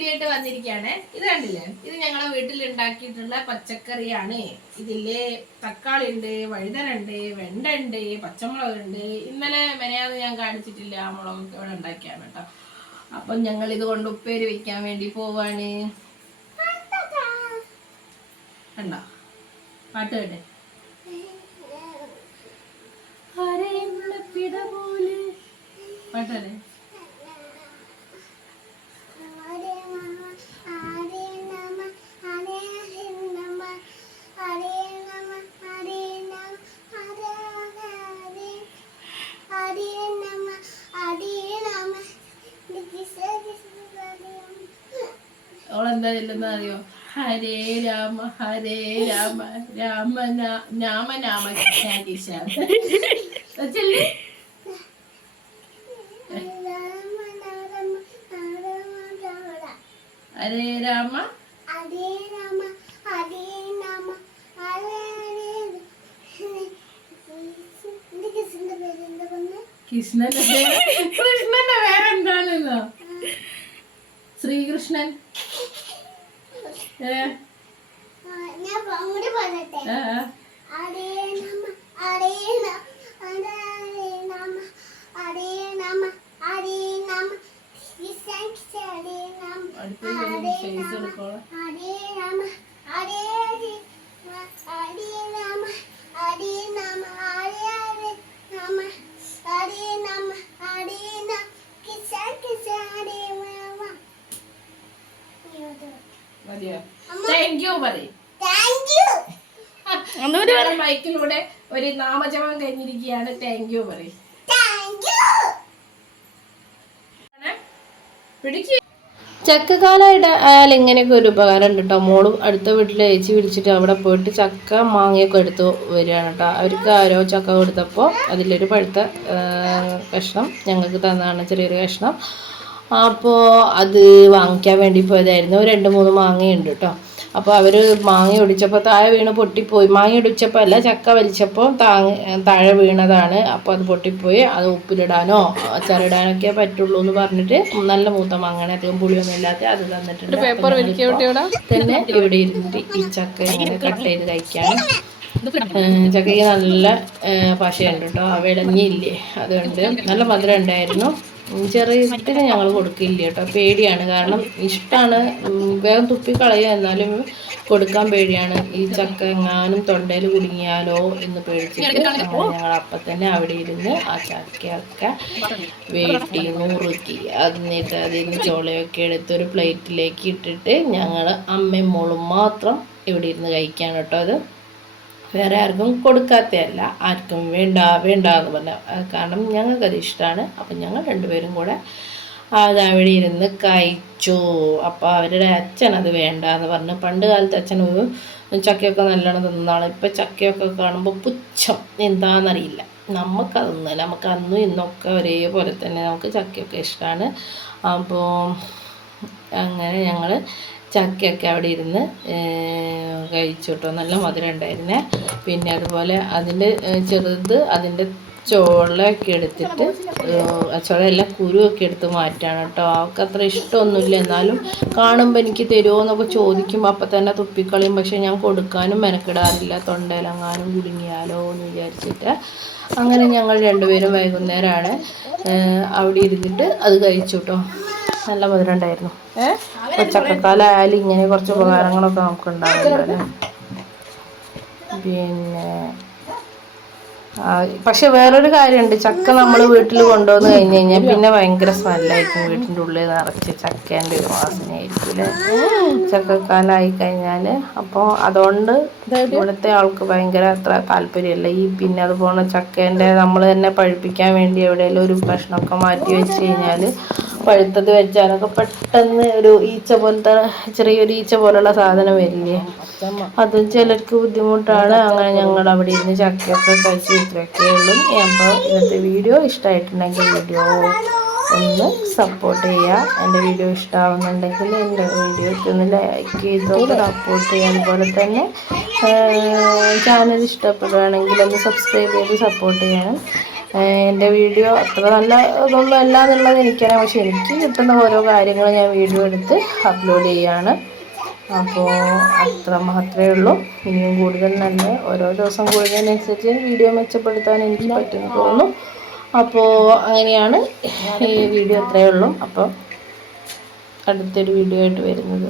Video ആയിട്ട് വന്നിരിക്കുകയാണ്. ഇത് കണ്ടില്ലേ, ഇത് ഞങ്ങളെ വീട്ടിൽ ഉണ്ടാക്കിയിട്ടുള്ള പച്ചക്കറിയാണ്. ഇതില് തക്കാളി ഉണ്ട്, വഴുതനുണ്ട്, വെണ്ട ഉണ്ട്, പച്ചമുളകുണ്ട്. ഇന്നലെ മെനയാന്ന് ഞാൻ കാണിച്ചിട്ടില്ല, ആ മുളകൊക്കെ ഇവിടെ ഉണ്ടാക്കിയാണ് കേട്ടോ. അപ്പം ഞങ്ങൾ ഇത് കൊണ്ട് ഉപ്പേരി വെക്കാൻ വേണ്ടി പോവാണ്. കണ്ടോ പാട്ട് കേട്ടെ, പാട്ടല്ലേ? ഓളെന്താ ചെല്ലുന്ന അറിയോ? ഹരേ രാമ ഹരേ രാമ രാമ നാമ നാമ കൃഷ്ണ കൃഷ്ണ. ഹരേ രാമ കൃഷ്ണന്റെ കൃഷ്ണന്റെ പേരെന്താണെന്നോ? ശ്രീകൃഷ്ണൻ. മൈക്കിലൂടെ ഒരു നാമജപം കഴിഞ്ഞിരിക്കുകയാണ്. താങ്ക് യു പറയും. ചക്കക്കാലമായിട്ട് ആയാലും ഇങ്ങനെയൊക്കെ ഒരു ഉപകാരം ഉണ്ട് കേട്ടോ. മോളും അടുത്ത വീട്ടിൽ ഏച്ചി വിളിച്ചിട്ട് അവിടെ പോയിട്ട് ചക്ക മാങ്ങയൊക്കെ എടുത്ത് വരികയാണ് കേട്ടോ. അവർക്ക് ആരോ ചക്ക കൊടുത്തപ്പോൾ അതിലൊരു പഴുത്ത കഷ്ണം ഞങ്ങൾക്ക് തന്നതാണ്, ചെറിയൊരു കഷ്ണം. അപ്പോൾ അത് വാങ്ങിക്കാൻ വേണ്ടി പോയതായിരുന്നു. 2-3 മാങ്ങയുണ്ട് കേട്ടോ. അപ്പോൾ അവർ മാങ്ങ ഒടിച്ചപ്പോൾ താഴെ വീണ് പൊട്ടിപ്പോയി. മാങ്ങ ഒടിച്ചപ്പോൾ അല്ല, ചക്ക വലിച്ചപ്പോൾ താഴെ വീണതാണ്. അപ്പോൾ അത് പൊട്ടിപ്പോയി. അത് ഉപ്പിലിടാനോ അച്ചാറിടാനൊക്കെ പറ്റുള്ളൂ എന്ന് പറഞ്ഞിട്ട് നല്ല മൂത്ത മാങ്ങയാണ്, അധികം പുളിയൊന്നും ഇല്ലാത്ത അത് തന്നിട്ടുണ്ട്. തന്നെ ഇവിടെ ഇരുന്നിട്ട് ഈ ചക്ക ഇങ്ങനെ കട്ട് ചെയ്ത് കഴിക്കാണ്. ചക്കയ്ക്ക് നല്ല പശയുണ്ട് കേട്ടോ, വിളഞ്ഞില്ലേ, അതുകൊണ്ട് നല്ല മധുരം ഉണ്ടായിരുന്നു. ചെറിയത്തിന് ഞങ്ങൾ കൊടുക്കില്ല കേട്ടോ, പേടിയാണ്. കാരണം ഇഷ്ടമാണ്, വേഗം തുപ്പിക്കളയുക, എന്നാലും കൊടുക്കാൻ പേടിയാണ്. ഈ ചക്ക എങ്ങാനും തൊണ്ടയിൽ കുടുങ്ങിയാലോ എന്ന് പേടിച്ചിട്ട് ഞങ്ങൾ അപ്പം തന്നെ അവിടെ ഇരുന്ന് ആ ചക്കയൊക്കെ വെട്ടി നുറുക്കി എന്നിട്ട് അതിന് ചോളയൊക്കെ എടുത്ത് ഒരു പ്ലേറ്റിലേക്ക് ഇട്ടിട്ട് ഞങ്ങൾ അമ്മയും മോളും മാത്രം ഇവിടെ ഇരുന്ന് കഴിക്കാൻ കേട്ടോ. അത് വേറെ ആർക്കും കൊടുക്കാത്തതല്ല, ആർക്കും വേണ്ട എന്ന് പറഞ്ഞാൽ, കാരണം ഞങ്ങൾക്കത് ഇഷ്ടമാണ്. അപ്പം ഞങ്ങൾ 2 പേരും കൂടെ അതവിടെ ഇരുന്ന് കഴിച്ചു. അപ്പോൾ അവരുടെ അച്ഛൻ അത് വേണ്ട എന്ന് പറഞ്ഞു. പണ്ട് കാലത്ത് അച്ഛൻ ചക്കയൊക്കെ നല്ലോണം തിന്നാണ്. ഇപ്പം ചക്കയൊക്കെ കാണുമ്പോൾ പുച്ഛം എന്താണെന്നറിയില്ല. നമുക്കതൊന്നും, നമുക്ക് അന്നും ഇന്നൊക്കെ ഒരേപോലെ തന്നെ നമുക്ക് ചക്കയൊക്കെ ഇഷ്ടമാണ്. അപ്പോൾ അങ്ങനെ ഞങ്ങൾ ചക്കയൊക്കെ അവിടെ ഇരുന്ന് കഴിച്ചു കേട്ടോ. നല്ല മധുരം ഉണ്ടായിരുന്നേ. പിന്നെ അതുപോലെ അതിൻ്റെ ചെറുത് അതിൻ്റെ ചോളയൊക്കെ എടുത്തിട്ട്, ചോള എല്ലാം കുരുവൊക്കെ എടുത്ത് മാറ്റാണ് കേട്ടോ. അവൾക്ക് അത്ര ഇഷ്ടമൊന്നുമില്ല, എന്നാലും കാണുമ്പോൾ എനിക്ക് തരുമോ എന്നൊക്കെ ചോദിക്കുമ്പോൾ അപ്പം തന്നെ തുപ്പിക്കളയും. പക്ഷെ ഞാൻ കൊടുക്കാനും മെനക്കിടാറില്ല, തൊണ്ടയിലെങ്ങാനും കുടുങ്ങിയാലോ എന്ന് വിചാരിച്ചിട്ട്. അങ്ങനെ ഞങ്ങൾ 2 പേരും വൈകുന്നേരമാണ് അവിടെ ഇരുന്നിട്ട് അത് കഴിച്ചു കേട്ടോ. നല്ല മധുരം ഉണ്ടായിരുന്നു. അപ്പോൾ ചക്കക്കാലമായാലും ഇങ്ങനെ കുറച്ച് ഉപകാരങ്ങളൊക്കെ നമുക്ക് ഉണ്ടാകുമല്ലോ. പിന്നെ പക്ഷെ വേറൊരു കാര്യമുണ്ട്, ചക്ക നമ്മൾ വീട്ടിൽ കൊണ്ടുവന്ന് കഴിഞ്ഞ് കഴിഞ്ഞാൽ പിന്നെ ഭയങ്കര സ്മെല്ലായിരിക്കും. വീട്ടിൻ്റെ ഉള്ളിൽ നിറച്ച് ചക്കേൻ്റെ ഒരു വാസനയായിരിക്കും അല്ലേ, ചക്കക്കാലമായി കഴിഞ്ഞാൽ. അപ്പോൾ അതുകൊണ്ട് ഇവിടുത്തെ ആൾക്ക് ഭയങ്കര അത്ര താല്പര്യമല്ല ഈ പിന്നെ അതുപോലെ ചക്കേൻ്റെ നമ്മൾ തന്നെ പഴുപ്പിക്കാൻ വേണ്ടി എവിടെയെങ്കിലും ഒരു കഷ്ണമൊക്കെ മാറ്റി വെച്ച് കഴിഞ്ഞാൽ പഴുത്തത് വെച്ചാലൊക്കെ പെട്ടെന്ന് ഒരു ഈച്ച പോലത്തെ ചെറിയൊരു ഈച്ച പോലുള്ള സാധനം വരില്ലേ, അത് ചിലർക്ക് ബുദ്ധിമുട്ടാണ്. അങ്ങനെ ഞങ്ങൾ അവിടെ ഇരുന്ന് ചക്കയൊക്കെ കഴിച്ച് ഇത്രയൊക്കെ ഉള്ളൂ. അപ്പോൾ ഇന്നത്തെ വീഡിയോ ഇഷ്ടമായിട്ടുണ്ടെങ്കിൽ വീഡിയോ ഒന്ന് സപ്പോർട്ട് ചെയ്യുക. എൻ്റെ വീഡിയോ ഇഷ്ടമാവുന്നുണ്ടെങ്കിൽ എൻ്റെ വീഡിയോയ്ക്ക് ഒന്ന് ലൈക്ക് ചെയ്തൊക്കെ സപ്പോർട്ട് ചെയ്യുക. അതുപോലെ തന്നെ ചാനൽ ഇഷ്ടപ്പെടുകയാണെങ്കിൽ ഒന്ന് സബ്സ്ക്രൈബ് ചെയ്ത് സപ്പോർട്ട് ചെയ്യണം. എൻ്റെ വീഡിയോ അത്ര നല്ല ഇതൊന്നും അല്ല എന്നുള്ളത് എനിക്കറിയാം. പക്ഷെ എനിക്ക് കിട്ടുന്ന ഓരോ കാര്യങ്ങൾ ഞാൻ വീഡിയോ എടുത്ത് അപ്ലോഡ് ചെയ്യുകയാണ്. അപ്പോൾ അത്ര മാത്രമേ ഉള്ളൂ. ഇനിയും കൂടുതൽ നല്ല ഓരോ ദിവസം കൂടുന്നതിനനുസരിച്ച് വീഡിയോ മെച്ചപ്പെടുത്താൻ എനിക്ക് പറ്റുമെന്ന് തോന്നുന്നു. അപ്പോൾ അങ്ങനെയാണ് ഈ വീഡിയോ അത്രയേ ഉള്ളൂ. അപ്പോൾ അടുത്തൊരു വീഡിയോ ആയിട്ട് വരുന്നത്.